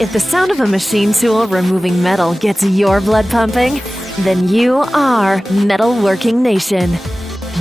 If the sound of a machine tool removing metal gets your blood pumping, then you are Metalworking Nation.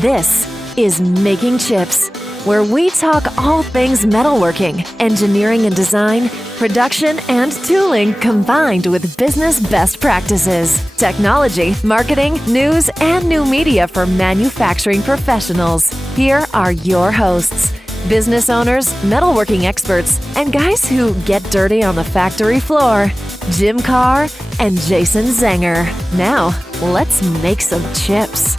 This is Making Chips, where we talk all things metalworking, engineering and design, production and tooling combined with business best practices, technology, marketing, news, and new media for manufacturing professionals. Here are your hosts, business owners, metalworking experts, and guys who get dirty on the factory floor, Jim Carr and Jason Zenger. Now, let's make some chips.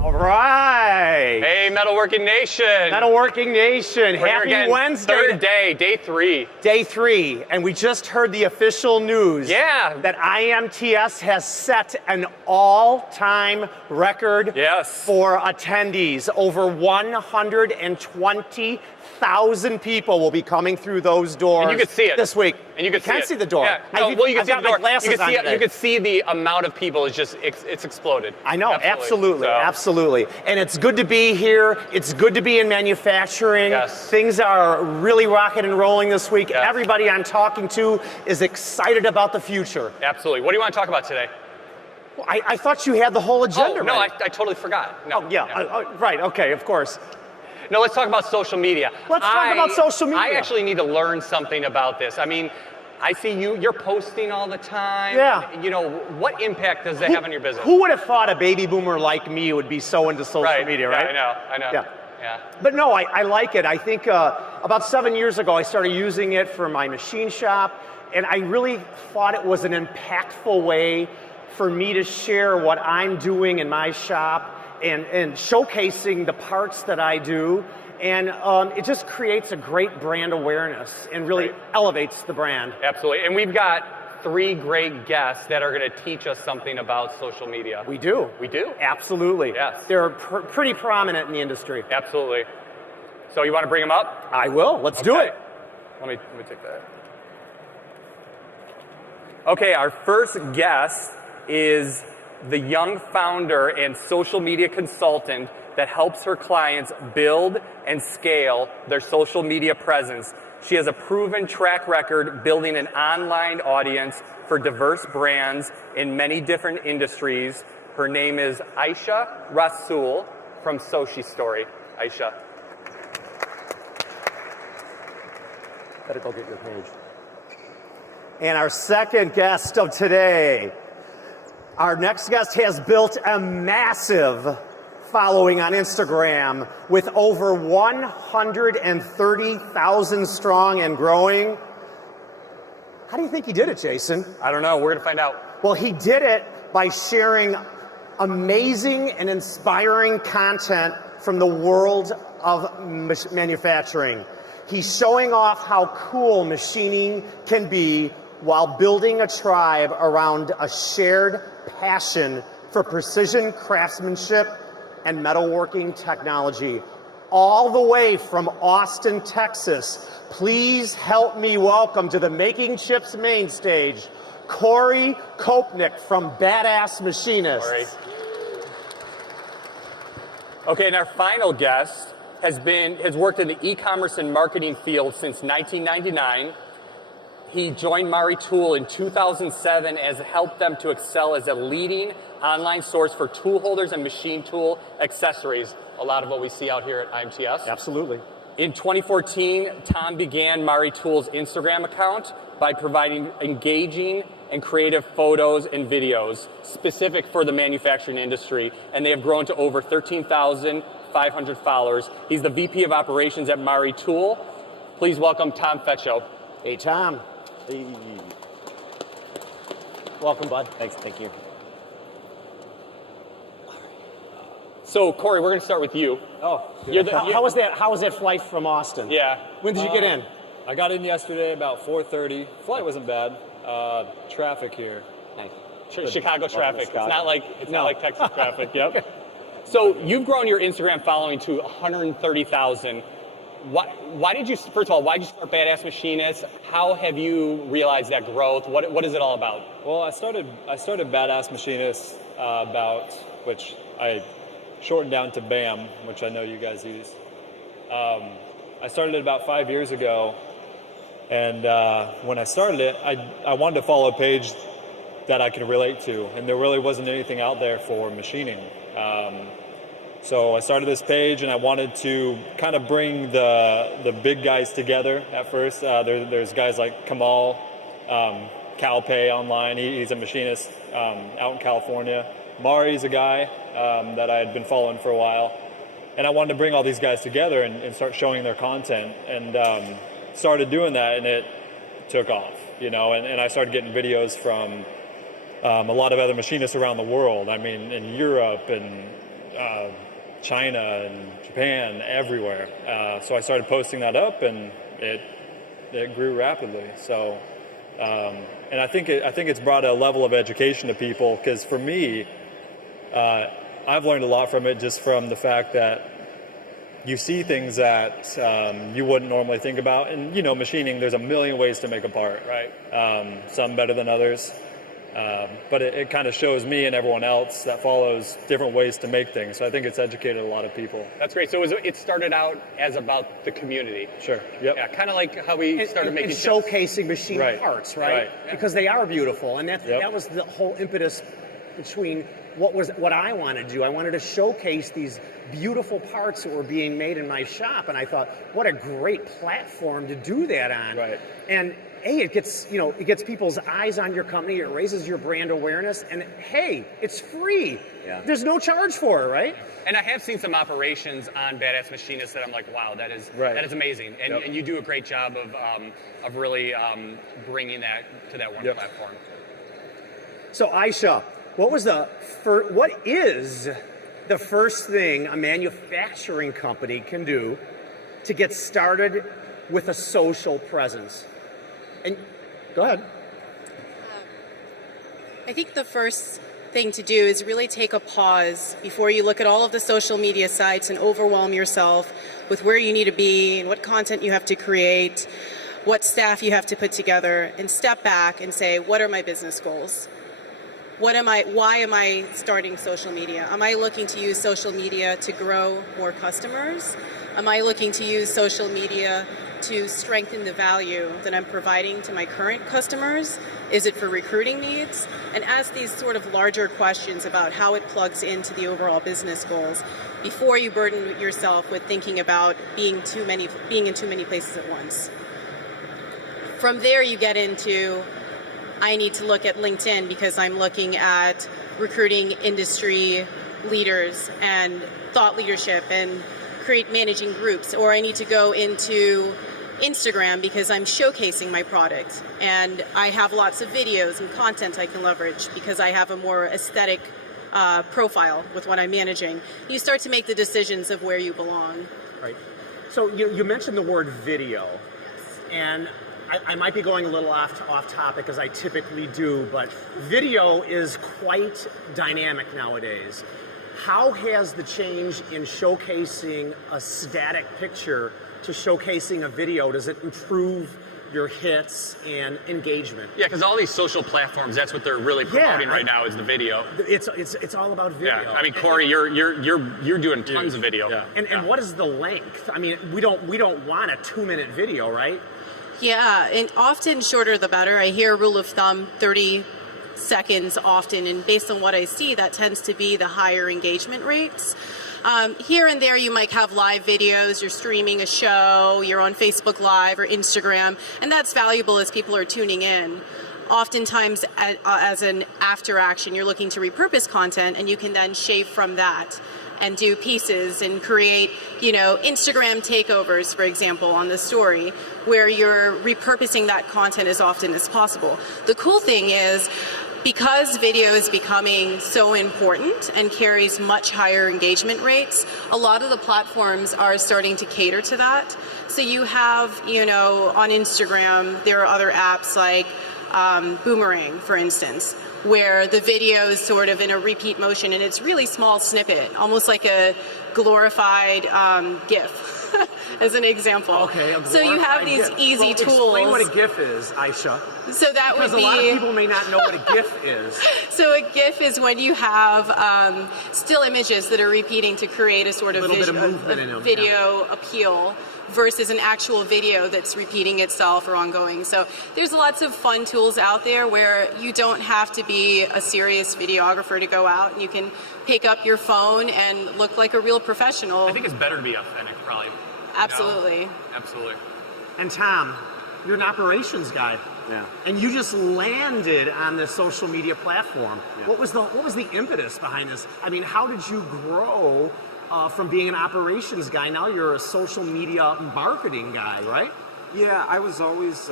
All right. Hey, Metalworking Nation. Metalworking Nation. We're Happy here again, Wednesday. Third day, day 3. Day 3. And we just heard the official news that IMTS has set an all-time record for attendees. Over 120,000 people will be coming through those doors. And you can see it this week. And you can see the door. Yeah. No, you can see the door. You can see the amount of people. It's exploded. I know, absolutely. And it's good to be here. It's good to be in manufacturing. Yes. Things are really rocking and rolling this week. Yes. Everybody I'm talking to is excited about the future. Absolutely. What do you want to talk about today? Well, I thought you had the whole agenda. Oh, no, I totally forgot. No. Oh, yeah. Right, okay, of course. No, let's talk about social media. Let's talk about social media. I actually need to learn something about this. I mean, I see you're posting all the time. Yeah. You know, what impact does that have on your business? Who would have thought a baby boomer like me would be so into social media, right? Yeah, I know. Yeah. But no, I like it. I think about 7 years ago, I started using it for my machine shop, and I really thought it was an impactful way for me to share what I'm doing in my shop and showcasing the parts that I do. And it just creates a great brand awareness and really elevates the brand. Absolutely. And we've got 3 great guests that are going to teach us something about social media. We do. We do? Absolutely. Yes. They're pretty prominent in the industry. Absolutely. So you want to bring them up? I will. Let's do it. Let me take that. Okay, our first guest is the young founder and social media consultant that helps her clients build and scale their social media presence. She has a proven track record building an online audience for diverse brands in many different industries. Her name is Aisha Rasul from SociStory. Aisha. Better go get your page. And our second guest of today, our next guest has built a massive following on Instagram with over 130,000 strong and growing. How do you think he did it, Jason? I don't know. We're going to find out. Well, he did it by sharing amazing and inspiring content from the world of manufacturing. He's showing off how cool machining can be while building a tribe around a shared passion for precision craftsmanship and metalworking technology. All the way from Austin, Texas. Please help me welcome to the Making Chips main stage, Koepnick from BadAssMachinists. Okay, and our final guest has worked in the e-commerce and marketing field since 1999. He joined MariTool in 2007 as helped them to excel as a leading online source for tool holders and machine tool accessories. A lot of what we see out here at IMTS. Absolutely. In 2014, Tom began MariTool's Instagram account by providing engaging and creative photos and videos specific for the manufacturing industry, and they have grown to over 13,500 followers. He's the VP of Operations at MariTool. Please welcome Tom Fetcho. Hey, Tom. Hey. Welcome, bud. Thanks, thank you. So, Corey, we're going to start with you. Oh, how was that flight from Austin? Yeah. When did you get in? I got in yesterday about 4:30. Flight wasn't bad. Traffic here. Nice. Chicago traffic. Chicago. It's not like Texas traffic. Yep. So you've grown your Instagram following to 130,000. Why did you start BadAssMachinists? How have you realized that growth? What is it all about? Well, I started BadAssMachinists which I shortened down to BAM, which I know you guys use. I started it about 5 years ago, And when I started it, I wanted to follow a page that I could relate to, and there really wasn't anything out there for machining. So I started this page, and I wanted to kind of bring the big guys together at first. There's guys like Kamal, Calpay online. He's a machinist out in California. Mari's a guy that I had been following for a while. And I wanted to bring all these guys together and start showing their content. And started doing that, and it took off, and I started getting videos from a lot of other machinists around the world. I mean, in Europe and China and Japan, everywhere. So I started posting that up, and it grew rapidly. So, and I think it's brought a level of education to people, because for me, I've learned a lot from it, just from the fact that you see things that you wouldn't normally think about. And, machining, there's a million ways to make a part, right? Some better than others. But it kind of shows me and everyone else that follows different ways to make things. So I think it's educated a lot of people. That's great. So it started out as about the community. Sure. Yep. Yeah, kind of like how we started making showcasing machine parts, right? Yeah. Because they are beautiful, and that was the whole impetus between what I wanted to do. I wanted to showcase these beautiful parts that were being made in my shop, and I thought, what a great platform to do that on. Right. And it gets people's eyes on your company. It raises your brand awareness, and hey, it's free. Yeah. There's no charge for it, right? And I have seen some operations on Badass Machinists that I'm like, wow, that is amazing. And you do a great job of really bringing that to that one platform. So Aisha, what is the first thing a manufacturing company can do to get started with a social presence? And go ahead. I think the first thing to do is really take a pause before you look at all of the social media sites and overwhelm yourself with where you need to be and what content you have to create, what staff you have to put together, and step back and say, what are my business goals? Why am I starting social media? Am I looking to use social media to grow more customers? Am I looking to use social media to strengthen the value that I'm providing to my current customers? Is it for recruiting needs? And ask these sort of larger questions about how it plugs into the overall business goals before you burden yourself with thinking about being in too many places at once. From there, you get into, I need to look at LinkedIn because I'm looking at recruiting industry leaders and thought leadership and managing groups, or I need to go into Instagram because I'm showcasing my product and I have lots of videos and content I can leverage because I have a more aesthetic profile with what I'm managing. You start to make the decisions of where you belong. Right. So you mentioned the word video, and I might be going a little off topic, as I typically do, but video is quite dynamic nowadays. How has the change in showcasing a static picture to showcasing a video, does it improve your hits and engagement? Yeah, because all these social platforms, that's what they're really promoting right now, is the video. It's all about video. Yeah, I mean, Corey, you're doing tons of video. Yeah. And what is the length? I mean, we don't want a 2-minute video, right? Yeah, and often shorter the better. I hear a rule of thumb, 30 seconds often, and based on what I see, that tends to be the higher engagement rates. Here and there you might have live videos, you're streaming a show, you're on Facebook Live or Instagram, and that's valuable as people are tuning in. Oftentimes as an after action, you're looking to repurpose content, and you can then shave from that and do pieces and create, Instagram takeovers, for example, on the story, where you're repurposing that content as often as possible. The cool thing is, because video is becoming so important and carries much higher engagement rates, a lot of the platforms are starting to cater to that. So you have, on Instagram, there are other apps like Boomerang, for instance, where the video is sort of in a repeat motion, and it's really small snippet, almost like a glorified GIF. as an example. Okay. So you have these easy tools. Explain what a GIF is, Aisha. So that would be. Because a lot of people may not know what a GIF is. So a GIF is when you have still images that are repeating to create a sort of video appeal versus an actual video that's repeating itself or ongoing. So there's lots of fun tools out there where you don't have to be a serious videographer to go out, and you can pick up your phone and look like a real professional. I think it's better to be authentic, probably. Absolutely. Absolutely. And Tom, you're an operations guy. Yeah. And you just landed on the social media platform. Yeah. What was the impetus behind this? I mean, how did you grow from being an operations guy? Now you're a social media marketing guy, right? Yeah, I was always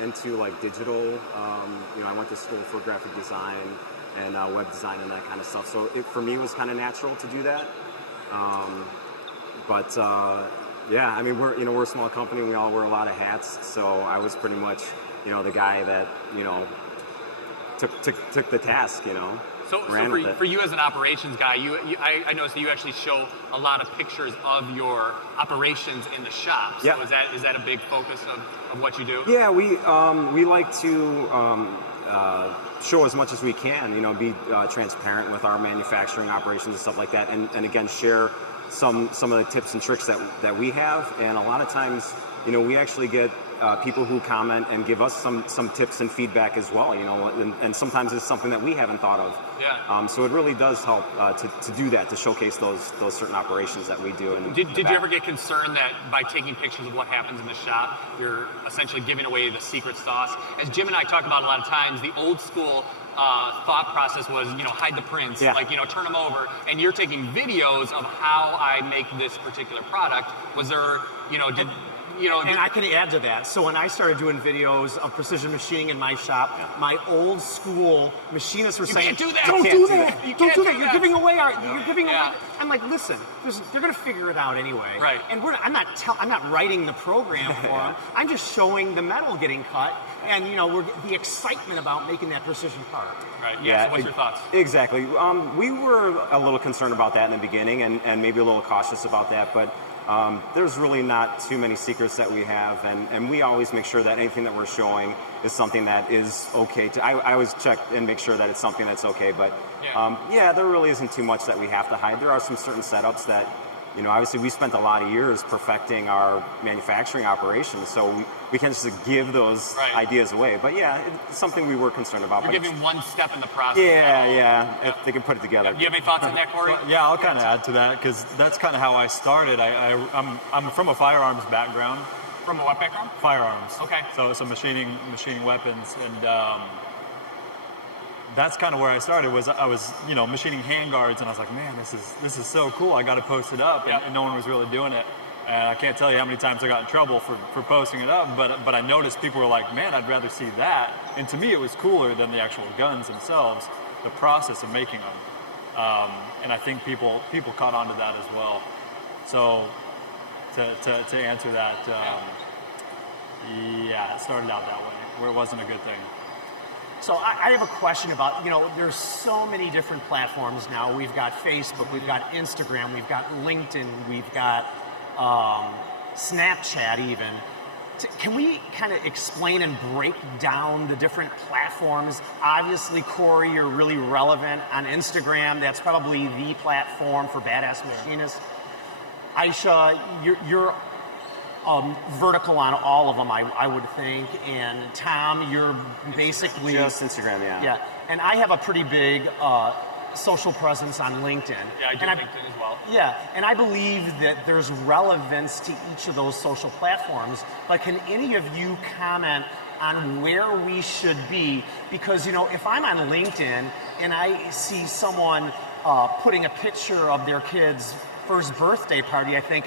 into like digital. I went to school for graphic design and web design and that kind of stuff. So for me, it was kind of natural to do that. Yeah, I mean, we're a small company. We all wear a lot of hats. So I was pretty much, the guy that, took the task, So for you as an operations guy, I noticed that you actually show a lot of pictures of your operations in the shop. So Yeah. is that a big focus of what you do? Yeah, we like to show as much as we can, be transparent with our manufacturing operations and stuff like that, and again, share some of the tips and tricks that we have. And a lot of times, we actually get people who comment and give us some tips and feedback as well, and sometimes it's something that we haven't thought of. Yeah. So it really does help to do that, to showcase those certain operations that we do. And Did you ever get concerned that by taking pictures of what happens in the shop, you're essentially giving away the secret sauce? As Jim and I talk about a lot of times, the old school thought process was, hide the prints, Yeah. turn them over, and you're taking videos of how I make this particular product. Was there, And I can add to that. So when I started doing videos of precision machining in my shop, my old school machinists were saying, can't do that. "Don't You do can't do that. that. You Don't can't do do that. You're that." giving away You're giving Yeah. away." I'm like, listen, they're going to figure it out anyway. Right. And I'm not writing the program for them. I'm just showing the metal getting cut, and the excitement about making that precision part. Right. Yeah. So what's your thoughts? Exactly. We were a little concerned about that in the beginning, and maybe a little cautious about that, but there's really not too many secrets that we have, and we always make sure that anything that we're showing is something that is okay. I always check and make sure that it's something that's okay, but there really isn't too much that we have to hide. There are some certain setups that, obviously we spent a lot of years perfecting our manufacturing operations, so we can't just give those ideas away. But it's something we were concerned about. You're giving one step in the process. If they can put it together. Do you have any thoughts on that, Corey? Yeah, I'll kind of add to that because that's kind of how I started. I'm from a firearms background. From a what background? Firearms. Okay. So machining weapons, and that's kind of where I started. I was machining handguards, and I was like, man, this is so cool. I got to post it up, and no one was really doing it. And I can't tell you how many times I got in trouble for posting it up, but I noticed people were like, man, I'd rather see that. And to me, it was cooler than the actual guns themselves, the process of making them. And I think people caught on to that as well. So to answer that, it started out that way, where it wasn't a good thing. So I have a question about, there's so many different platforms now. We've got Facebook, we've got Instagram, we've got LinkedIn, we've got Snapchat even. Can we kind of explain and break down the different platforms? Obviously, Corey, you're really relevant on Instagram. That's probably the platform for BadAssMachinists. Aisha, you're vertical on all of them, I would think. And Tom, you're basically Just Instagram, Yeah, and I have a pretty big social presence on LinkedIn. Yeah, I do LinkedIn as well. Yeah, and I believe that there's relevance to each of those social platforms. But can any of you comment on where we should be? Because, if I'm on LinkedIn and I see someone putting a picture of their kid's first birthday party, I think,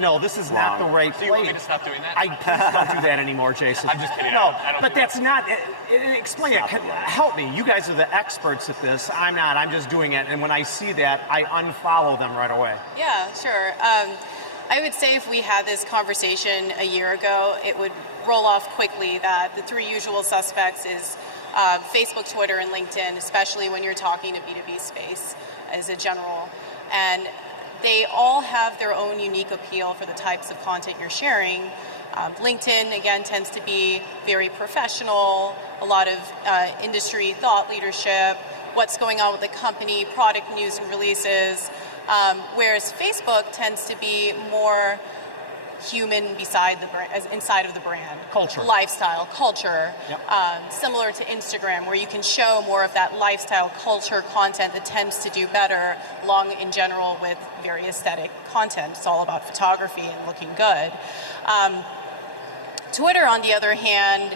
no, this is not the right place. Do you want me to stop doing that? Please don't do that anymore, Jason. I'm just kidding. No, I don't but do that's not. Explain it. Help me. You guys are the experts at this. I'm not. I'm just doing it. And when I see that, I unfollow them right away. Yeah, sure. I would say if we had this conversation a year ago, it would roll off quickly that the three usual suspects is Facebook, Twitter, and LinkedIn, especially when you're talking to B2B space as a general. And they all have their own unique appeal for the types of content you're sharing. LinkedIn, again, tends to be very professional, a lot of industry thought leadership, what's going on with the company, product news and releases, whereas Facebook tends to be more human beside the brand, inside of the brand. Culture. Lifestyle, culture. Yep. Similar to Instagram, where you can show more of that lifestyle culture content that tends to do better, along in general with very aesthetic content. It's all about photography and looking good. Twitter, on the other hand,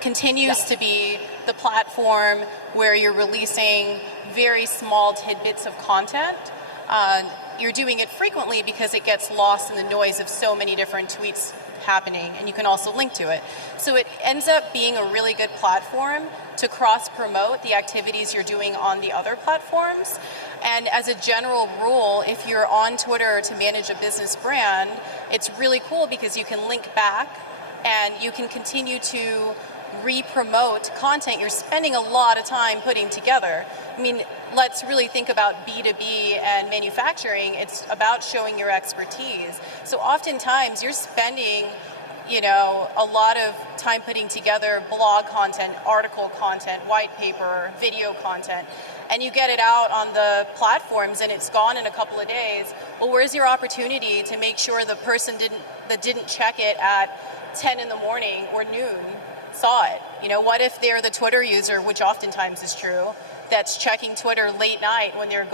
continues to be the platform where you're releasing very small tidbits of content. You're doing it frequently because it gets lost in the noise of so many different tweets happening, and you can also link to it. So it ends up being a really good platform to cross-promote the activities you're doing on the other platforms. And as a general rule, if you're on Twitter to manage a business brand, it's really cool because you can link back and you can continue to re-promote content you're spending a lot of time putting together. I mean, let's really think about B2B and manufacturing. It's about showing your expertise. So oftentimes you're spending, a lot of time putting together blog content, article content, white paper, video content, and you get it out on the platforms and it's gone in a couple of days. Well, where's your opportunity to make sure the person that didn't check it at 10 in the morning or noon saw it? What if they're the Twitter user, which oftentimes is true, that's checking Twitter late night when they're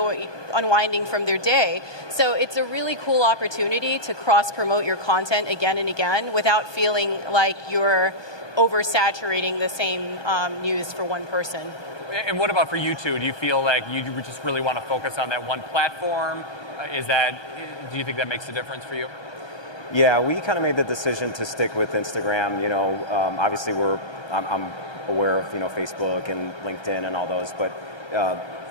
unwinding from their day? So it's a really cool opportunity to cross-promote your content again and again without feeling like you're oversaturating the same news for one person. And what about for you two? Do you feel like you just really want to focus on that one platform? Do you think that makes a difference for you? Yeah, we kind of made the decision to stick with Instagram. Obviously I'm aware of Facebook and LinkedIn and all those, but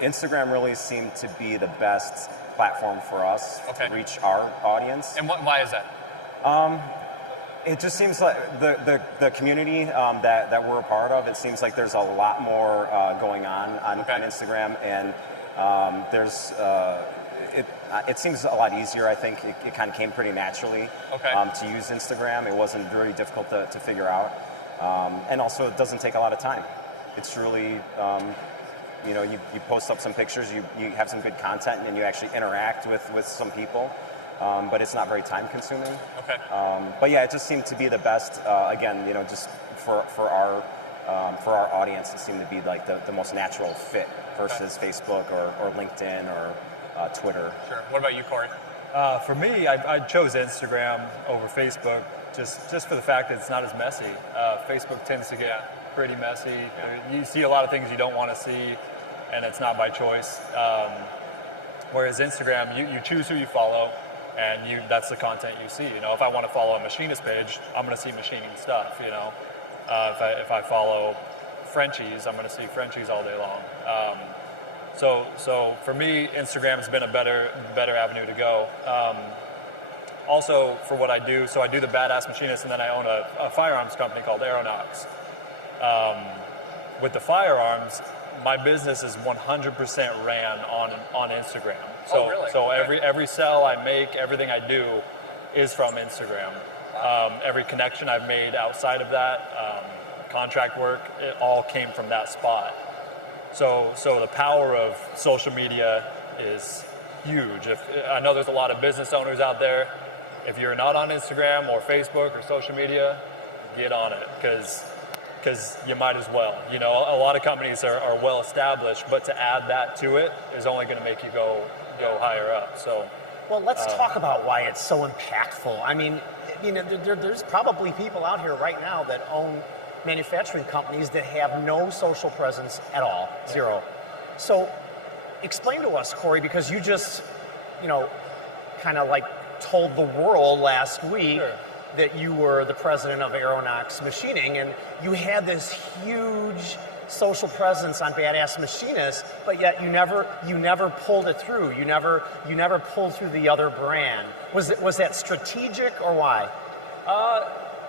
Instagram really seemed to be the best platform for us to reach our audience. And why is that? It just seems like the community that we're a part of, it seems like there's a lot more going on Instagram, and it seems a lot easier. I think it kind of came pretty naturally to use Instagram. It wasn't very difficult to figure out. And also, it doesn't take a lot of time. It's really, you post up some pictures, you have some good content, and you actually interact with some people. But it's not very time consuming. But yeah, it just seemed to be the best. Again, just for our audience, it seemed to be like the most natural fit versus Facebook or LinkedIn or Twitter. Sure. What about you, Corey? For me, I chose Instagram over Facebook just for the fact that it's not as messy. Facebook tends to get pretty messy. You see a lot of things you don't want to see, and it's not by choice. Whereas Instagram, you choose who you follow, and that's the content you see. If I want to follow a machinist page, I'm going to see machining stuff. If I follow Frenchies, I'm going to see Frenchies all day long. So for me, Instagram has been a better avenue to go. Also, for what I do, so I do the BadAssMachinists, and then I own a firearms company called Aeronax. With the firearms, my business is 100% ran on Instagram. So, really? So every sell I make, everything I do is from Instagram. Every connection I've made outside of that, contract work, it all came from that spot. So the power of social media is huge. I know there's a lot of business owners out there. If you're not on Instagram or Facebook or social media, get on it, because you might as well. A lot of companies are well established, but to add that to it is only going to make you go higher up. So, well, let's talk about why it's so impactful. I mean, there's probably people out here right now that own manufacturing companies that have no social presence at all, zero. So, explain to us, Corey, because you just, kind of like told the world last week that you were the president of Aeronax Machining, and you had this huge social presence on BadAssMachinists, but yet you never pulled it through. You never pulled through the other brand. Was that strategic, or why?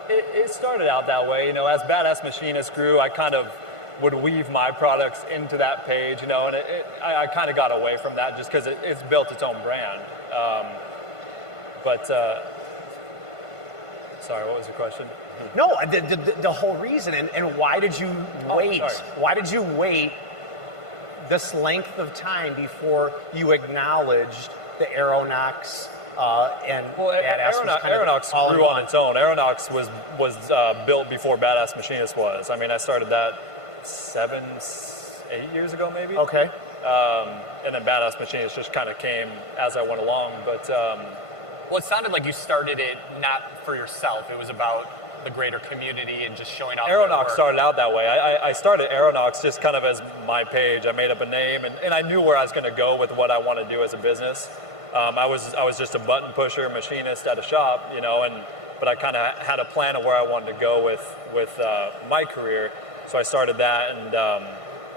It started out that way. As BadAssMachinists grew, I kind of would weave my products into that page, and I kind of got away from that just because it's built its own brand. Sorry, what was your question? No, the whole reason, and why did you wait? Why did you wait this length of time before you acknowledged the Aeronox and BadAss was kind of Aeronox grew on its own. Aeronox was built before BadAssMachinists was. I mean, I started that 7-8 years ago, maybe. Okay. And then BadAssMachinists just kind of came as I went along. But well, it sounded like you started it not for yourself. It was about the greater community and just showing off. Aeronox started out that way. I started Aeronox just kind of as my page. I made up a name, and I knew where I was going to go with what I want to do as a business. I was just a button pusher, machinist at a shop, but I kind of had a plan of where I wanted to go with my career. So I started that and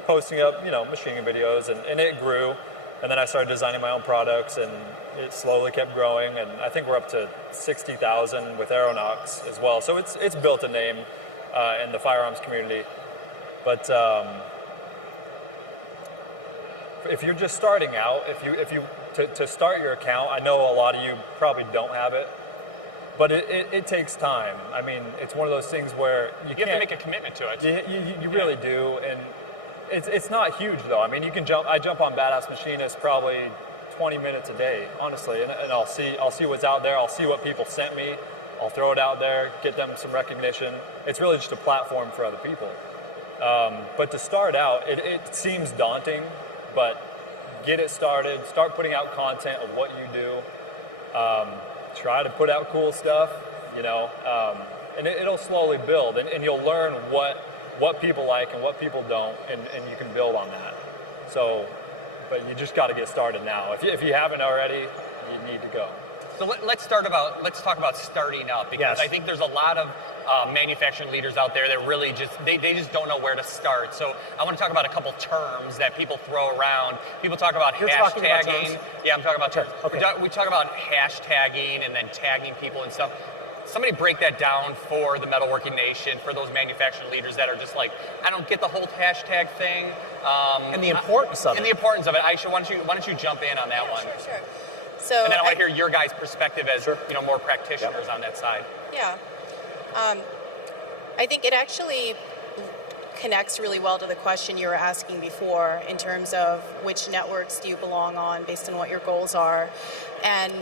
posting up, machining videos, and it grew. And then I started designing my own products, and it slowly kept growing. And I think we're up to 60,000 with Aeronox as well. So it's built a name in the firearms community. But if you're just starting out, if you to start your account, I know a lot of you probably don't have it, but it takes time. I mean, it's one of those things where you have to make a commitment to it. You really do, and it's not huge though. I mean, I jump on BadAssMachinists probably 20 minutes a day, honestly, and I'll see what's out there. I'll see what people sent me. I'll throw it out there, get them some recognition. It's really just a platform for other people. But to start out, it seems daunting, but get it started, start putting out content of what you do, try to put out cool stuff, and it'll slowly build, and you'll learn what people like and what people don't, and you can build on that. So, but you just got to get started now. If you haven't already, you need to go. So let's talk about starting up, because I think there's a lot of manufacturing leaders out there that really they just don't know where to start. So I want to talk about a couple terms that people throw around. People talk about hashtagging. Yeah, I'm talking about terms. Okay. We talk about hashtagging and then tagging people and stuff. Somebody break that down for the metalworking nation, for those manufacturing leaders that are just like, I don't get the whole hashtag thing. And the importance of it. And the importance of it. Aisha, why don't you jump in on that one? Sure. So and then I want to hear your guys' perspective as more practitioners on that side. Yeah. I think it actually connects really well to the question you were asking before in terms of which networks do you belong on based on what your goals are. And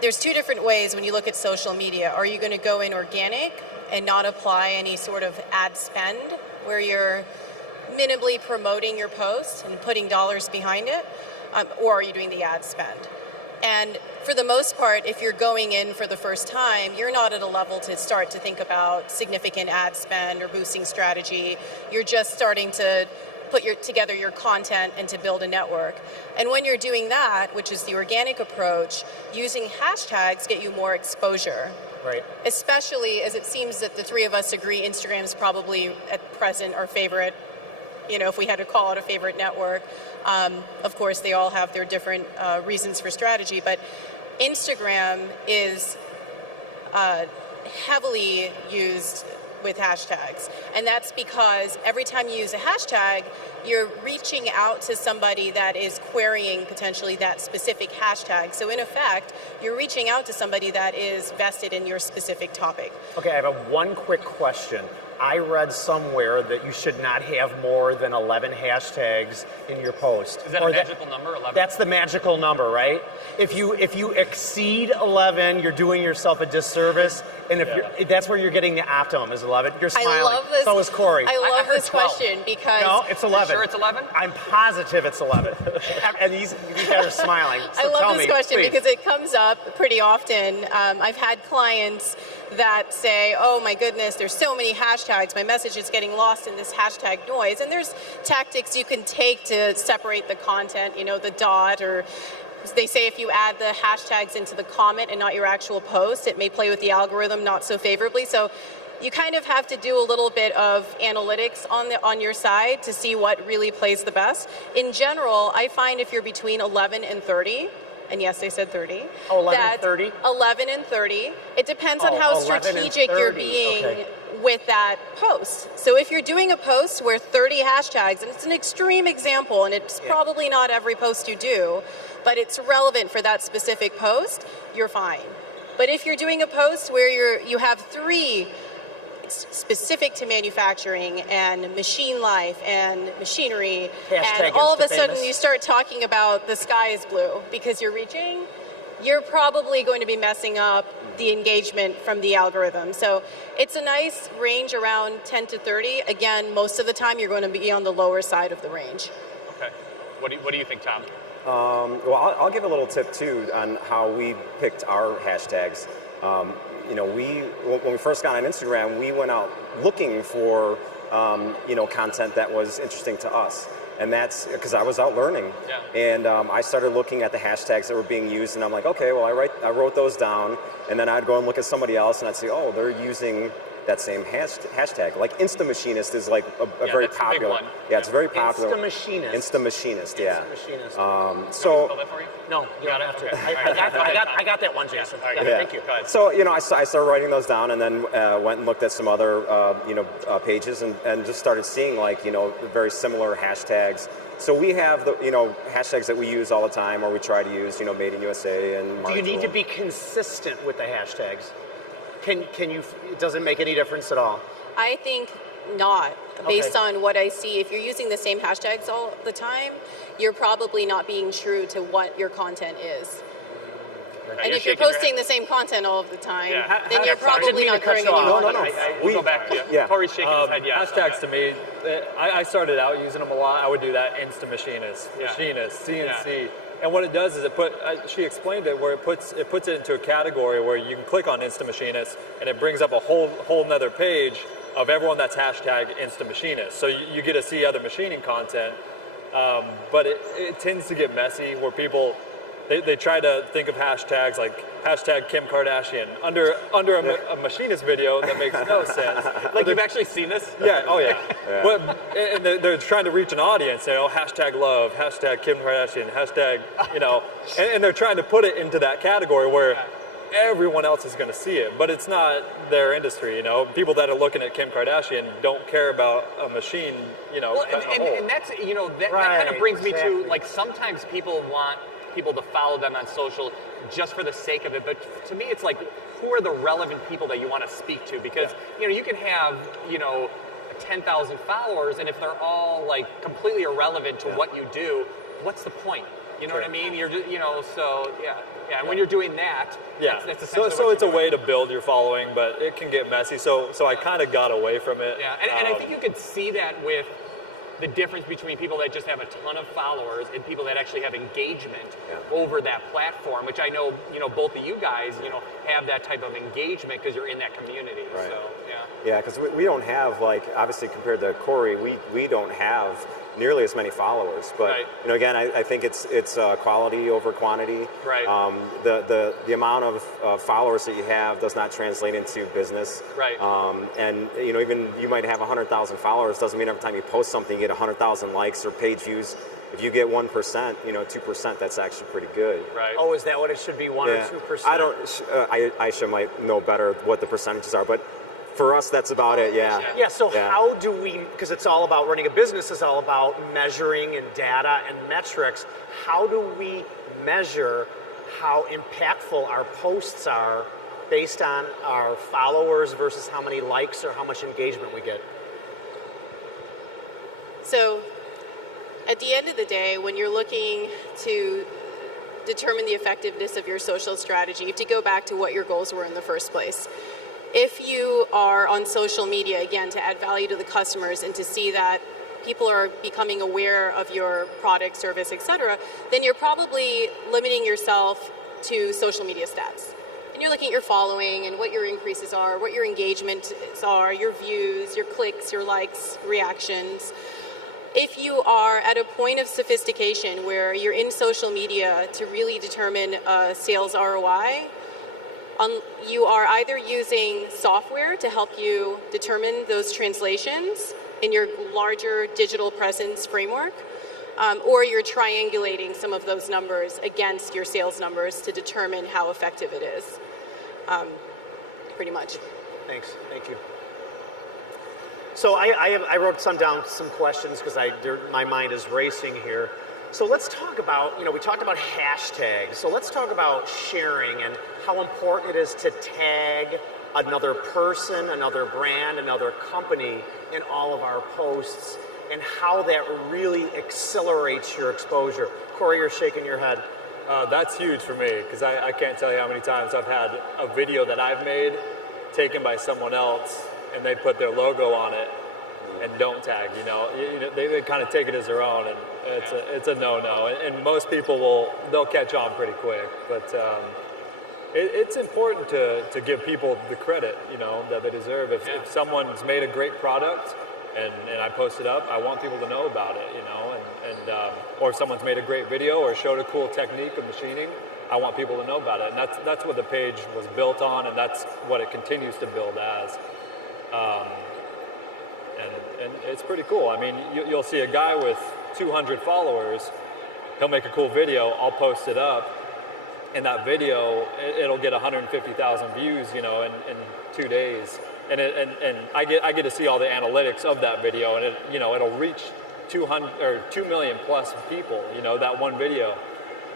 there's two different ways when you look at social media. Are you going to go in organic and not apply any sort of ad spend where you're minimally promoting your post and putting dollars behind it? Or are you doing the ad spend? And for the most part, if you're going in for the first time, you're not at a level to start to think about significant ad spend or boosting strategy. You're just starting to put together your content and to build a network. And when you're doing that, which is the organic approach, using hashtags get you more exposure. Right. Especially as it seems that the three of us agree Instagram's probably at present our favorite, if we had to call it a favorite network. Of course, they all have their different reasons for strategy, but Instagram is heavily used with hashtags. And that's because every time you use a hashtag, you're reaching out to somebody that is querying potentially that specific hashtag. So in effect, you're reaching out to somebody that is vested in your specific topic. Okay, I have one quick question. I read somewhere that you should not have more than 11 hashtags in your post. Is that a magical number, 11? That's the magical number, right? If you exceed 11, you're doing yourself a disservice, and that's where you're getting the optimum is 11. You're smiling. I love this. So is Corey. I love this question because no, it's 11. Sure, it's 11. I'm positive it's 11. And these guys are smiling. So I love this question please. Because it comes up pretty often. I've had clients that say, oh my goodness, there's so many hashtags, my message is getting lost in this hashtag noise. And there's tactics you can take to separate the content, the dot, or they say if you add the hashtags into the comment and not your actual post, it may play with the algorithm not so favorably. So you kind of have to do a little bit of analytics on your side to see what really plays the best. In general, I find if you're between 11 and 30, and yes, they said 30. Oh, 11 and That 30? 11 and 30. It depends on Oh, how 11 and strategic you're 30. being Okay. with that post. So if you're doing a post where 30 hashtags, and it's an extreme example, and it's probably not every post you do, but it's relevant for that specific post, you're fine. But if you're doing a post where you have 3 specific to manufacturing and machine life and machinery, Hashtag and all of a sudden Insta-famous. you start talking about the sky is blue because you're reaching, you're probably going to be messing up the engagement from the algorithm. So it's a nice range around 10 to 30. Again, most of the time you're going to be on the lower side of the range. Okay. What do you think, Tom? Well, I'll give a little tip too on how we picked our hashtags. When we first got on Instagram, we went out looking for content that was interesting to us, and that's because I was out learning. Yeah. And I started looking at the hashtags that were being used, and I'm like, okay, well, I wrote those down, and then I'd go and look at somebody else, and I'd say, oh, they're using that same hashtag. Like Insta-Machinist is like a very that's a big popular. one. Yeah, it's very popular. Insta-Machinist. Insta-Machinist, yeah. Insta-Machinist. Spell So. that for you? No, you don't have to. I got that one, Jason. All right, Yeah, yeah. thank you. Go ahead. So, I started writing those down, and then went and looked at some other, pages, and just started seeing very similar hashtags. So we have the, hashtags that we use all the time, or we try to use, Made in USA and Do you need MariTool. to be consistent with the hashtags? Can you? Does it make any difference at all? I think not. Based Okay. on what I see, if you're using the same hashtags all the time, you're probably not being true to what your content is. And You're if you're shaking your posting the same content all of the time, Yeah. then you're Didn't probably mean to not cut growing you any off. No, no, audience. no. We'll go back to you. Yeah. Corey's shaking his head yes. Hashtags to me, I started out using them a lot. I would do that Insta-Machinist, Yeah. Machinist, CNC. Yeah. And what it does is she explained it where it puts it into a category where you can click on Insta-Machinist and it brings up a whole nother page of everyone that's hashtag Insta-Machinist. So you get to see other machining content, but it tends to get messy where people, they try to think of hashtags like hashtag Kim Kardashian under a machinist video that makes no sense. Like you've actually seen this? Yeah, oh yeah. But, and they're trying to reach an audience, hashtag love, hashtag Kim Kardashian, hashtag, and they're trying to put it into that category where everyone else is going to see it, but it's not their industry, People that are looking at Kim Kardashian don't care about a machine, Well, as a whole. and that's, that Right, kind of brings me exactly. to, like, sometimes people want people to follow them on social just for the sake of it, but to me it's like, who are the relevant people that you want to speak to? Because, you can have, 10,000 followers, and if they're all, like, completely irrelevant to what you do, what's the point? You know what I mean? You're just, so, yeah. And when you're doing that, that's essentially so what it's a you're way to build your following, but it can get messy. So I kind of got away from it. Yeah, and I think you could see that with the difference between people that just have a ton of followers and people that actually have engagement over that platform, which I know, both of you guys, have that type of engagement because you're in that community. Right. So, yeah. Yeah, because we don't have, obviously compared to Corey, we don't have nearly as many followers. But, Right. Again, I think it's quality over quantity. Right. The amount of followers that you have does not translate into business. Right. And, even you might have 100,000 followers, doesn't mean every time you post something you get 100,000 likes or page views. If you get 1%, 2%, that's actually pretty good. Right. Oh, is that what it should be? 1 or 2%? I don't. Aisha might know better what the percentages are, but for us, that's about it. Yeah. Yeah, so how do we, because it's all about running a business, is all about measuring and data and metrics. How do we measure how impactful our posts are based on our followers versus how many likes or how much engagement we get? So at the end of the day, when you're looking to determine the effectiveness of your social strategy, you have to go back to what your goals were in the first place. If you are on social media, again, to add value to the customers and to see that people are becoming aware of your product, service, etc., then you're probably limiting yourself to social media stats. And you're looking at your following and what your increases are, what your engagements are, your views, your clicks, your likes, reactions. If you are at a point of sophistication where you're in social media to really determine a sales ROI, you are either using software to help you determine those translations in your larger digital presence framework, or you're triangulating some of those numbers against your sales numbers to determine how effective it is. Pretty much. Thanks. Thank you. So I wrote down some questions because my mind is racing here. So let's talk about, we talked about hashtags. So let's talk about sharing and how important it is to tag another person, another brand, another company in all of our posts, and how that really accelerates your exposure. Corey, you're shaking your head. That's huge for me, because I can't tell you how many times I've had a video that I've made taken by someone else, and they put their logo on it and don't tag. They kind of take it as their own, and it's a no-no. And most people they'll catch on pretty quick. But it's important to give people the credit, that they deserve. If someone's made a great product and I post it up, I want people to know about it, or if someone's made a great video or showed a cool technique of machining, I want people to know about it. And that's what the page was built on, and that's what it continues to build as. And it's pretty cool. I mean, you'll see a guy with 200 followers, he'll make a cool video, I'll post it up, and that video, it'll get 150,000 views, in 2 days. And I get to see all the analytics of that video, and it'll reach 2 million plus people, that one video.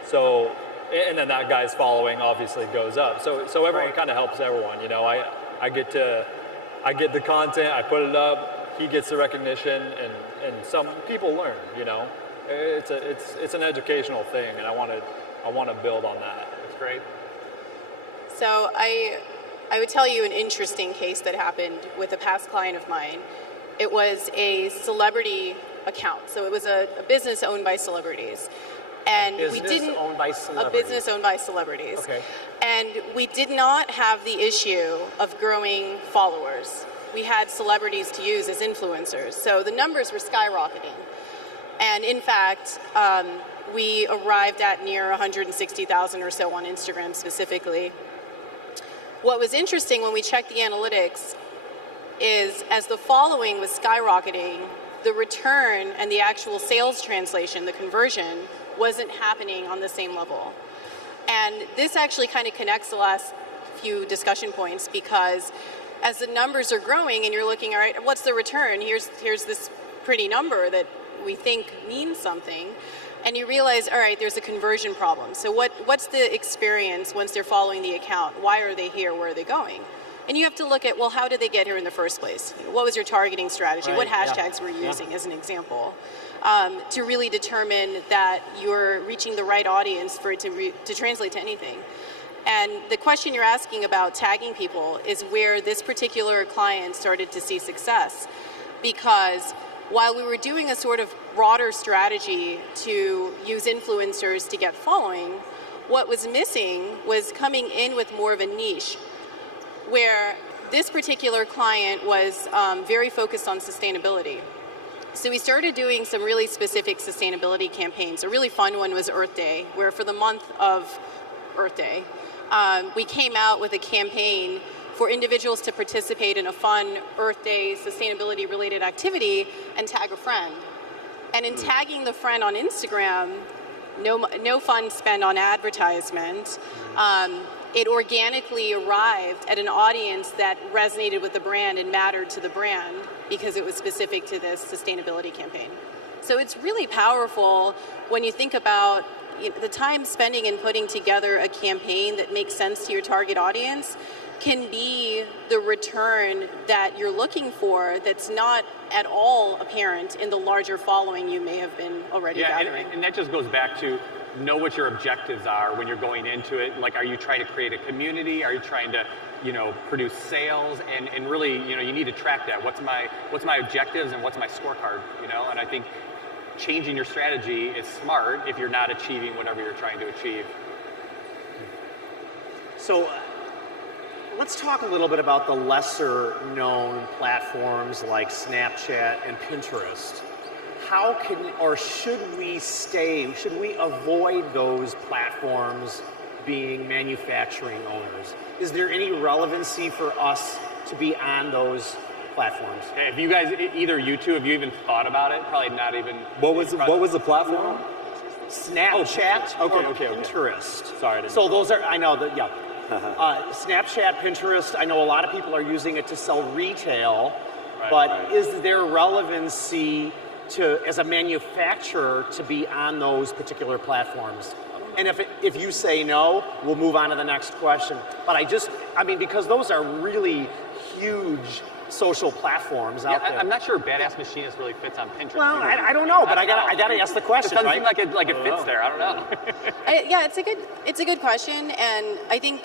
So, and then that guy's following obviously goes up. So everyone kind of helps everyone, I get the content, I put it up, he gets the recognition, and some people learn, It's an educational thing, and I want to build on that. That's great. So I would tell you an interesting case that happened with a past client of mine. It was a celebrity account. So it was a business owned by celebrities. And a business owned by celebrities. Okay. And we did not have the issue of growing followers. We had celebrities to use as influencers. So the numbers were skyrocketing. And in fact, we arrived at near 160,000 or so on Instagram specifically. What was interesting when we checked the analytics is as the following was skyrocketing, the return and the actual sales translation, the conversion, wasn't happening on the same level. And this actually kind of connects the last few discussion points, because as the numbers are growing and you're looking, all right, what's the return? Here's this pretty number that we think means something. And you realize, all right, there's a conversion problem. So what's the experience once they're following the account? Why are they here? Where are they going? And you have to look at, well, how did they get here in the first place? What was your targeting strategy? Right, what hashtags were you using as an example? To really determine that you're reaching the right audience for it to translate to anything. And the question you're asking about tagging people is where this particular client started to see success. Because while we were doing a sort of broader strategy to use influencers to get following, what was missing was coming in with more of a niche, where this particular client was very focused on sustainability. So we started doing some really specific sustainability campaigns. A really fun one was Earth Day, where for the month of Earth Day, we came out with a campaign for individuals to participate in a fun Earth Day sustainability related activity and tag a friend. And in tagging the friend on Instagram, no funds spent on advertisement, it organically arrived at an audience that resonated with the brand and mattered to the brand because it was specific to this sustainability campaign. So it's really powerful when you think about the time spending in putting together a campaign that makes sense to your target audience can be the return that you're looking for that's not at all apparent in the larger following you may have been already gathering. And that just goes back to know what your objectives are when you're going into it. Like, are you trying to create a community? Are you trying to, produce sales? And really, you need to track that. What's my objectives and what's my scorecard? And I think changing your strategy is smart if you're not achieving whatever you're trying to achieve. So let's talk a little bit about the lesser known platforms like Snapchat and Pinterest. How can, or should we avoid those platforms being manufacturing owners? Is there any relevancy for us to be on those platforms. Hey, have you guys, either you two, have you even thought about it? Probably not even. What was the platform? Snapchat or okay. Pinterest. Sorry, I didn't So those are, I know that, yeah. Snapchat, Pinterest, I know a lot of people are using it to sell retail, but is there relevancy to, as a manufacturer, to be on those particular platforms? And if you say no, we'll move on to the next question. But I mean, because those are really huge social platforms out there. I'm not sure BadAssMachinists really fits on Pinterest. Well, I don't know, but I gotta ask the question. It doesn't right? seem like it fits there. I don't know. Yeah, it's a good question, and I think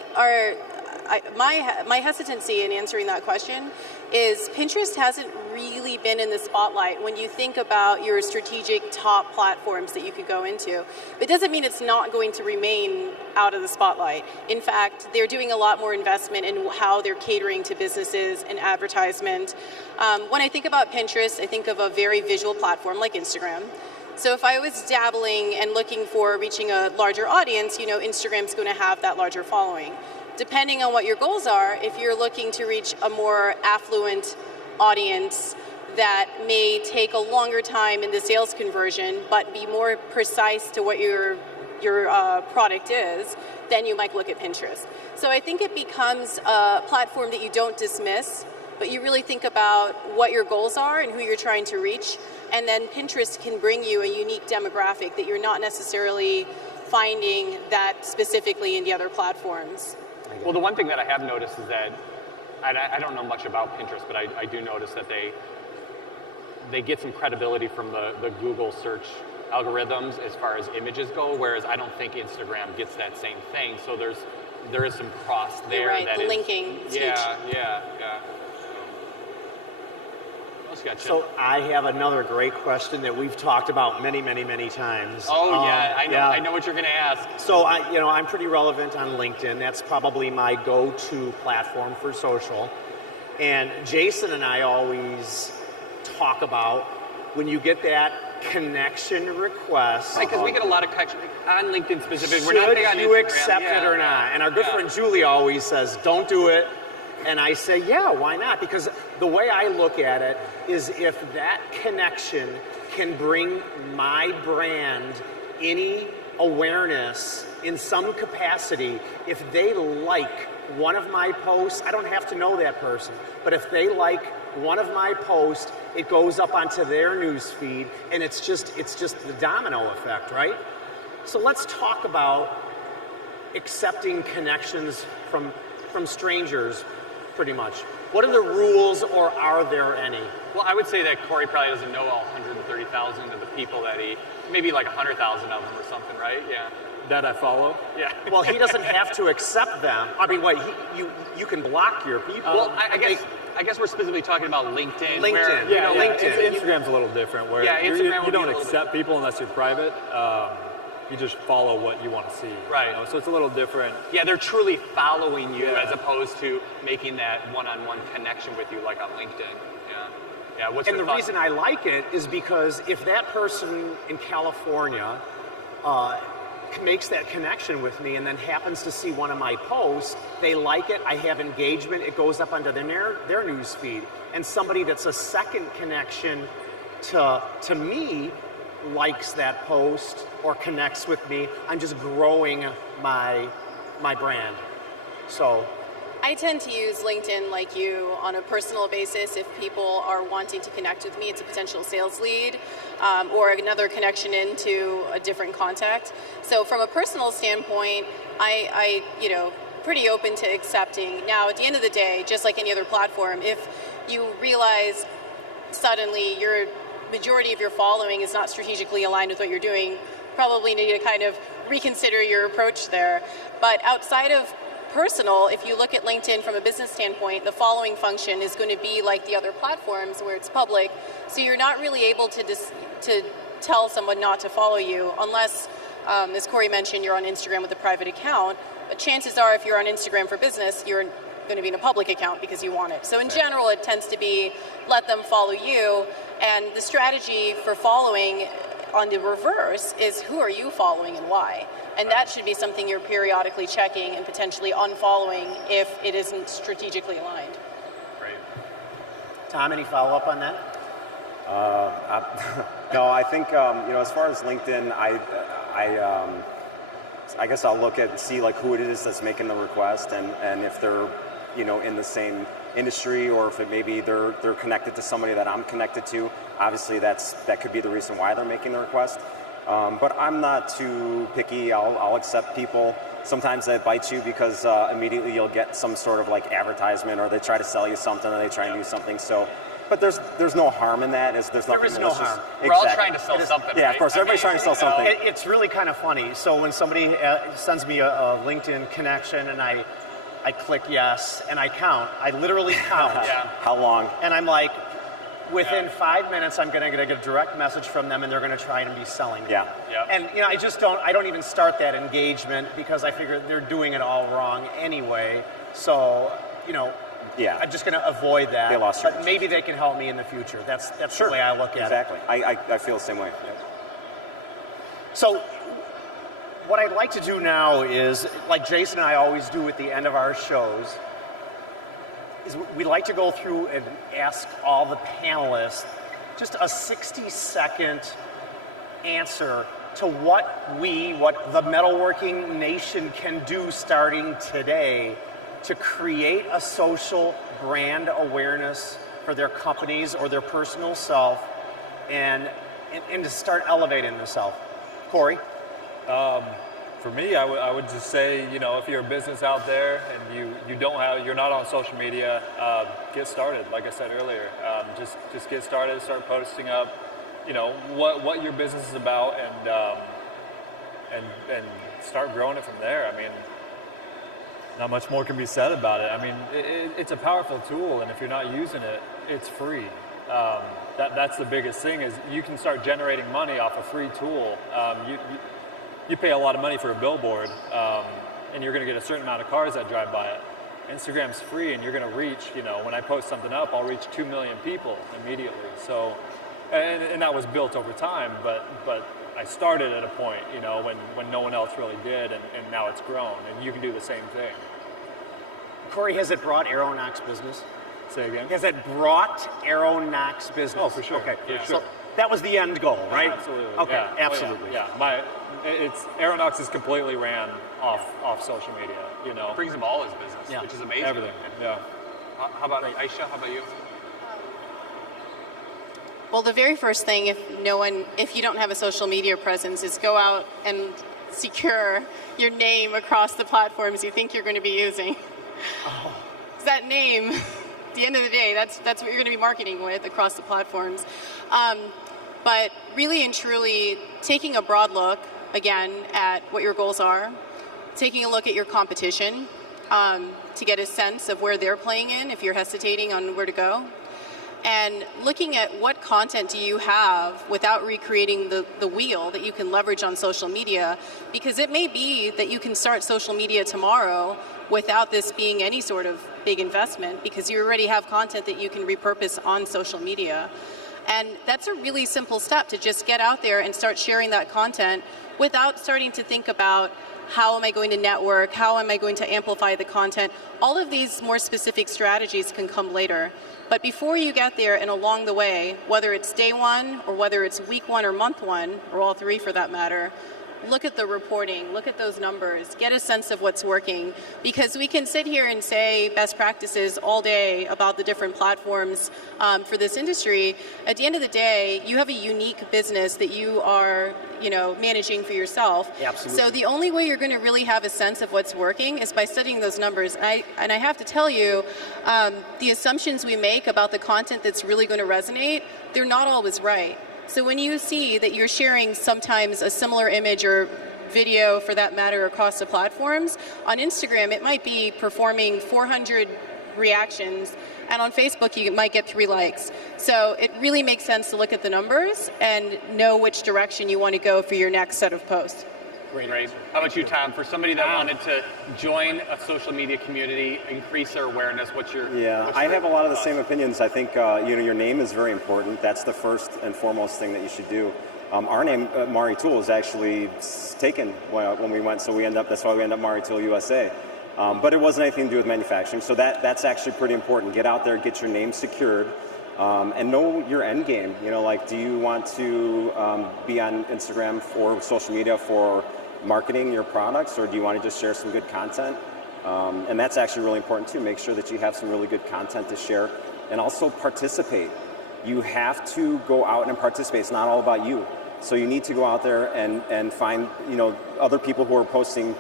my hesitancy in answering that question is Pinterest hasn't really been in the spotlight when you think about your strategic top platforms that you could go into. It doesn't mean it's not going to remain out of the spotlight. In fact, they're doing a lot more investment in how they're catering to businesses and advertisement. When I think about Pinterest, I think of a very visual platform like Instagram. So if I was dabbling and looking for reaching a larger audience, Instagram's going to have that larger following. Depending on what your goals are, if you're looking to reach a more affluent audience that may take a longer time in the sales conversion, but be more precise to what your product is, then you might look at Pinterest. So I think it becomes a platform that you don't dismiss, but you really think about what your goals are and who you're trying to reach, and then Pinterest can bring you a unique demographic that you're not necessarily finding that specifically in the other platforms. Well, the one thing that I have noticed is that I don't know much about Pinterest, but I do notice that they get some credibility from the Google search algorithms as far as images go, whereas I don't think Instagram gets that same thing. So there is some cross there. You're right, that the is, linking is huge. Yeah. So I have another great question that we've talked about many, many, many times. I know what you're going to ask. So I'm pretty relevant on LinkedIn. That's probably my go-to platform for social. And Jason and I always talk about when you get that connection request. Right, because we get a lot of connection on LinkedIn specifically. We're not Should big on you Instagram. accept it or not? And our good friend Julie always says, don't do it. And I say, yeah, why not? Because the way I look at it is if that connection can bring my brand any awareness in some capacity, if they like one of my posts, I don't have to know that person, but if they like one of my posts, it goes up onto their news feed, and it's just the domino effect, right? So let's talk about accepting connections from strangers, pretty much. What are the rules, or are there any? Well, I would say that Corey probably doesn't know all 130,000 of the people that maybe like 100,000 of them or something, right? Yeah. That I follow? Yeah. Well, he doesn't have to accept them. I mean, you can block your people. Well, I guess we're specifically talking about LinkedIn. LinkedIn. LinkedIn. Instagram's a little different, where Instagram you don't accept people unless you're private. You just follow what you want to see. Right. So it's a little different. Yeah, they're truly following you as opposed to making that one-on-one connection with you like on LinkedIn. Yeah. And the reason I like it is because if that person in California makes that connection with me and then happens to see one of my posts, they like it, I have engagement, it goes up onto their news feed. And somebody that's a second connection to me likes that post or connects with me, I'm just growing my brand. So I tend to use LinkedIn like you on a personal basis. If people are wanting to connect with me, it's a potential sales lead or another connection into a different contact. So from a personal standpoint, I pretty open to accepting. Now, at the end of the day, just like any other platform, if you realize suddenly your majority of your following is not strategically aligned with what you're doing, probably need to kind of reconsider your approach there. But outside of personal, if you look at LinkedIn from a business standpoint, the following function is going to be like the other platforms where it's public. So you're not really able to tell someone not to follow you unless, as Corey mentioned, you're on Instagram with a private account. But chances are if you're on Instagram for business, you're going to be in a public account because you want it. So in general, it tends to be let them follow you. And the strategy for following on the reverse is who are you following and why? And that should be something you're periodically checking and potentially unfollowing if it isn't strategically aligned. Right. Tom, any follow-up on that? No, I think as far as LinkedIn, I guess I'll look at see like who it is that's making the request, and if they're in the same industry, or if maybe they're connected to somebody that I'm connected to. Obviously, that could be the reason why they're making the request. But I'm not too picky. I'll accept people. Sometimes that bites you because immediately you'll get some sort of like advertisement, or they try to sell you something, or they try and do something. So. But there's no harm in that. There's nothing there is no harm. We're all trying to sell something. Yeah, right? of course. Everybody's trying to sell something. It's really kind of funny. So when somebody sends me a LinkedIn connection and I click yes and I count, I literally count. Yeah. How long? And I'm like, within 5 minutes, I'm going to get a direct message from them, and they're going to try and be selling. Yeah. Yeah. And I don't even start that engagement because I figure they're doing it all wrong anyway. So, Yeah. I'm just going to avoid that. They lost your but maybe they can help me in the future. That's Sure. the way I look at Exactly. it. I feel the same way. Yeah. So what I'd like to do now is, like Jason and I always do at the end of our shows, is we like to go through and ask all the panelists just a 60-second answer to what the metalworking nation can do starting today to create a social brand awareness for their companies or their personal self, and to start elevating themselves. Corey? For me, I would just say, if you're a business out there and you're not on social media, get started. Like I said earlier, just get started, start posting up, what your business is about, and start growing it from there. I mean, not much more can be said about it. I mean, it's a powerful tool, and if you're not using it, it's free. That's the biggest thing, is you can start generating money off a free tool. You pay a lot of money for a billboard, and you're going to get a certain amount of cars that drive by it. Instagram's free, and you're going to reach, when I post something up, I'll reach 2 million people immediately. So, and that was built over time, but I started at a point, when no one else really did, and now it's grown, and you can do the same thing. Corey, has it brought Aeronox business? Say again? Has it brought Aeronox business? Oh, for sure. Okay, Yeah. So that was the end goal, right? Absolutely. Okay, Yeah. absolutely. Oh, yeah. Aeronox is completely ran off social media. It brings him all his business, Yeah. which is amazing. Everything. Yeah. How about Aisha? How about you? Well, the very first thing, if you don't have a social media presence, is go out and secure your name across the platforms you think you're going to be using. Oh. That name, at the end of the day, that's what you're going to be marketing with across the platforms. But really and truly, taking a broad look, again, at what your goals are, taking a look at your competition to get a sense of where they're playing in if you're hesitating on where to go, and looking at what content do you have without recreating the wheel that you can leverage on social media, because it may be that you can start social media tomorrow without this being any sort of big investment, because you already have content that you can repurpose on social media. And that's a really simple step, to just get out there and start sharing that content without starting to think about how am I going to network, how am I going to amplify the content. All of these more specific strategies can come later. But before you get there and along the way, whether it's day one or whether it's week one or month one, or all three for that matter, look at the reporting, look at those numbers, get a sense of what's working, because we can sit here and say best practices all day about the different platforms for this industry. At the end of the day, you have a unique business that you are, managing for yourself. Absolutely. So the only way you're going to really have a sense of what's working is by studying those numbers. And I have to tell you, the assumptions we make about the content that's really going to resonate, they're not always right. So when you see that you're sharing sometimes a similar image or video, for that matter, across the platforms, on Instagram it might be performing 400 reactions, and on Facebook you might get 3 likes. So it really makes sense to look at the numbers and know which direction you want to go for your next set of posts. Great. How about you, Tom? For somebody that wanted to join a social media community, increase their awareness, what's your I have a lot of the same opinions. I think your name is very important. That's the first and foremost thing that you should do. Our name, MariTool, is actually taken when we went, so that's why we ended up MariTool USA. But it wasn't anything to do with manufacturing, so that's actually pretty important. Get out there, get your name secured. And know your end game. Like, do you want to be on Instagram or social media for marketing your products, or do you want to just share some good content? And that's actually really important too. Make sure that you have some really good content to share, and also participate. You have to go out and participate. It's not all about you. So you need to go out there and find other people who are posting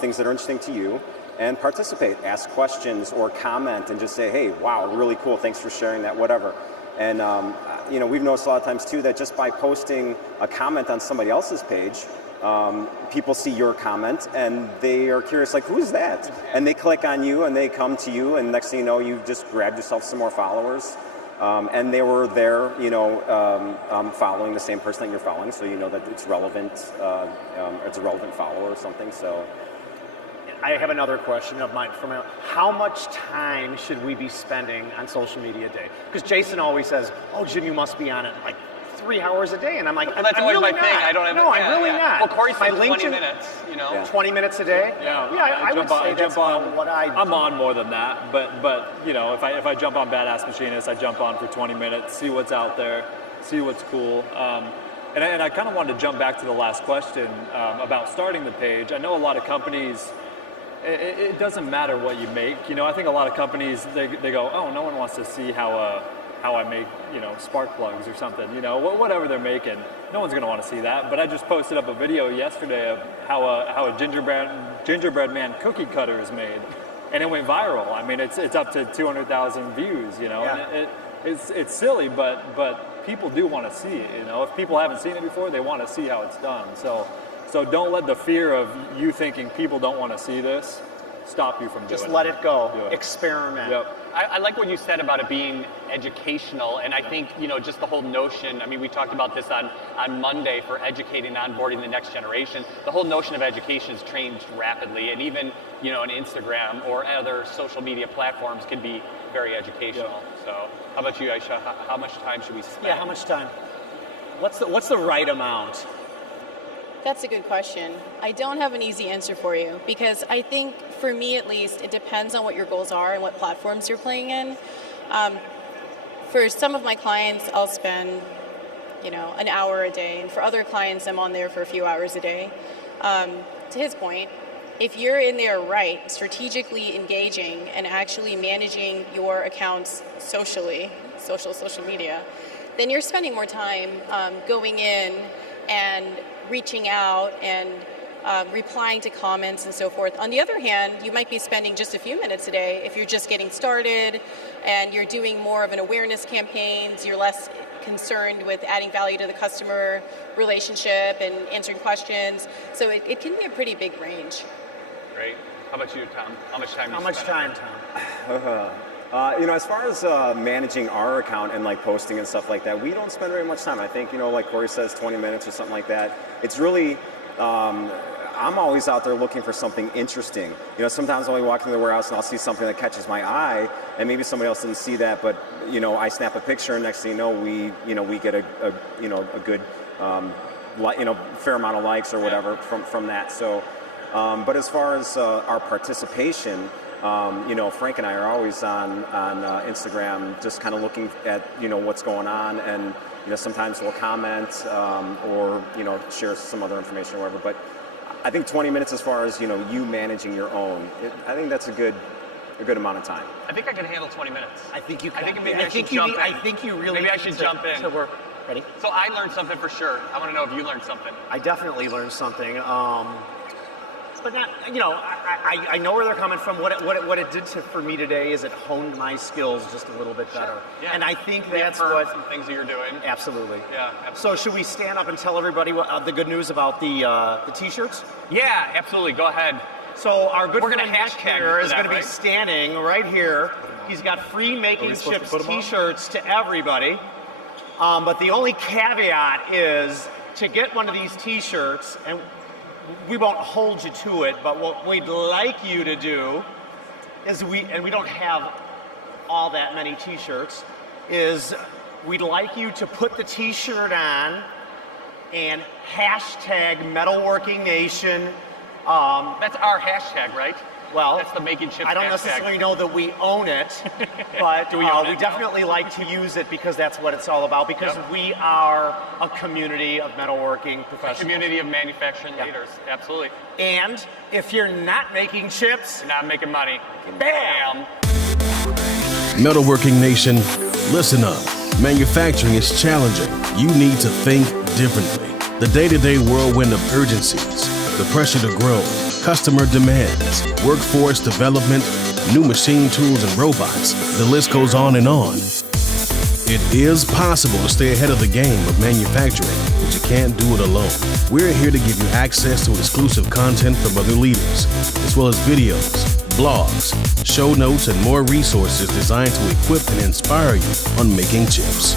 things that are interesting to you, and participate. Ask questions or comment and just say, hey, wow, really cool, thanks for sharing that, whatever. And we've noticed a lot of times too that just by posting a comment on somebody else's page, people see your comment and they are curious, like, who's that? And they click on you and they come to you, and next thing you know, you just grabbed yourself some more followers. And they were there, following the same person that you're following, so you know that it's relevant, it's a relevant follower or something. So, I have another question of mine. How much time should we be spending on social media a day? Because Jason always says, "Oh, Jim, you must be on it like 3 hours a day," and I'm like, well, that's I'm always really my not. thing. I don't have. No, I'm really not. Well, Corey said my 20 LinkedIn, minutes. 20 minutes a day. Yeah, I would say that's about what I. I'm on more than that, but if I jump on BadAssMachinists, I jump on for 20 minutes, see what's out there, see what's cool. And I kind of wanted to jump back to the last question about starting the page. I know a lot of companies. It doesn't matter what you make. I think a lot of companies they go, oh, no one wants to see how I make spark plugs or something. Whatever they're making, no one's going to want to see that. But I just posted up a video yesterday of how a gingerbread man cookie cutter is made, and it went viral. I mean, it's up to 200,000 views. Yeah. And it's silly, but people do want to see it. If people haven't seen it before, they want to see how it's done. So don't let the fear of you thinking people don't want to see this stop you from doing it. Just let it go. Do it. Experiment. Yep. I like what you said about it being educational, and I think just the whole notion. I mean, we talked about this on Monday for educating, onboarding the next generation. The whole notion of education has changed rapidly, and even an Instagram or other social media platforms can be very educational. Yep. So, how about you, Aisha? How much time should we spend? Yeah, how much time? What's the right amount? That's a good question. I don't have an easy answer for you, because I think, for me at least, it depends on what your goals are and what platforms you're playing in. For some of my clients, I'll spend, an hour a day, and for other clients, I'm on there for a few hours a day. To his point, if you're in there right, strategically engaging and actually managing your accounts socially, social media, then you're spending more time going in and reaching out and replying to comments and so forth. On the other hand, you might be spending just a few minutes a day if you're just getting started and you're doing more of an awareness campaigns, you're less concerned with adding value to the customer relationship and answering questions. So it can be a pretty big range. Great. How about you, Tom? How much time? How much time, Tom? As far as managing our account and like posting and stuff like that, we don't spend very much time. I think, like Corey says, 20 minutes or something like that. It's really, I'm always out there looking for something interesting. Sometimes I'll be walking in the warehouse and I'll see something that catches my eye, and maybe somebody else didn't see that, but I snap a picture, and next thing you know, we get a good, fair amount of likes or whatever from that. So, but as far as our participation. Frank and I are always on Instagram, just kind of looking at what's going on, and sometimes we'll comment or share some other information or whatever. But I think 20 minutes, as far as you managing your own, I think that's a good amount of time. I think I can handle 20 minutes. I think you can. I think you really. Maybe I should jump in. So we're ready. So I learned something for sure. I want to know if you learned something. I definitely learned something. But not, I know where they're coming from. What it did for me today is it honed my skills just a little bit better. Sure. Yeah. And I think that's what some things that you're doing. Absolutely. Yeah. Absolutely. So should we stand up and tell everybody the good news about the t-shirts? Yeah, absolutely. Go ahead. So our good We're friend gonna hashtag here is that, going to be right? standing right here. He's got free MakingChips t-shirts to everybody. But the only caveat is to get one of these t-shirts, and we won't hold you to it, but what we'd like you to do is we don't have all that many t-shirts, is we'd like you to put the t-shirt on and hashtag Metalworking Nation. That's our hashtag, right? Well, That's the Making Chips I don't hashtag. necessarily know that we own it, but Do we own it? we definitely like to use it because that's what it's all about, because Yep. we are a community of metalworking professionals. Community of manufacturing Yeah. leaders. Absolutely. And if you're not making chips, You're not making money. bam! Metalworking Nation, listen up. Manufacturing is challenging. You need to think differently. The day-to-day whirlwind of urgencies, the pressure to grow, customer demands, workforce development, new machine tools and robots, the list goes on and on. It is possible to stay ahead of the game of manufacturing, but you can't do it alone. We're here to give you access to exclusive content from other leaders, as well as videos, blogs, show notes, and more resources designed to equip and inspire you on making chips.